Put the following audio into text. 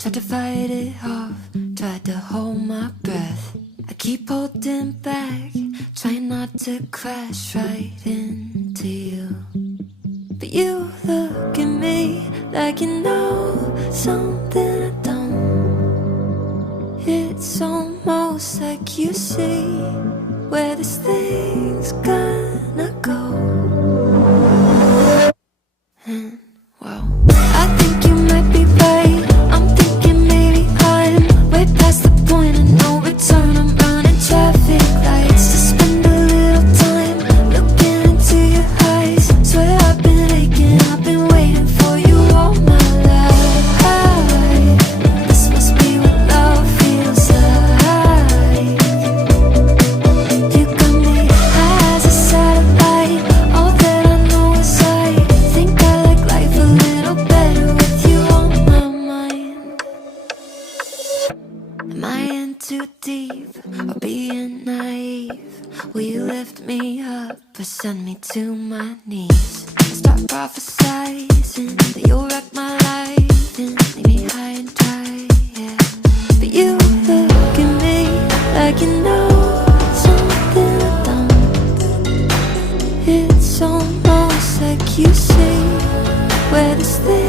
Tried to fight it off, tried to hold my breath. I keep holding back, trying not to crash right into you. But you look at me like you know something I don't. It's almost like you see where this thing's gonna go. And wow, I think you might be right. I'm thinking maybe I'm way past the point of no return. I'm running traffic lights to spend a little time looking into your eyes. Swear I've been aching, I've been waiting for you all my life. This must be what love feels like. You got me high as a satellite. All that I know is I think I like life a little better with you on my mind. Am I in too deep or being naive? Will you lift me up or send me to my knees? Start prophesizing that you'll wreck my life and leave me high and dry, yeah. But you look at me like you know something I don't. It's almost like you see where this thing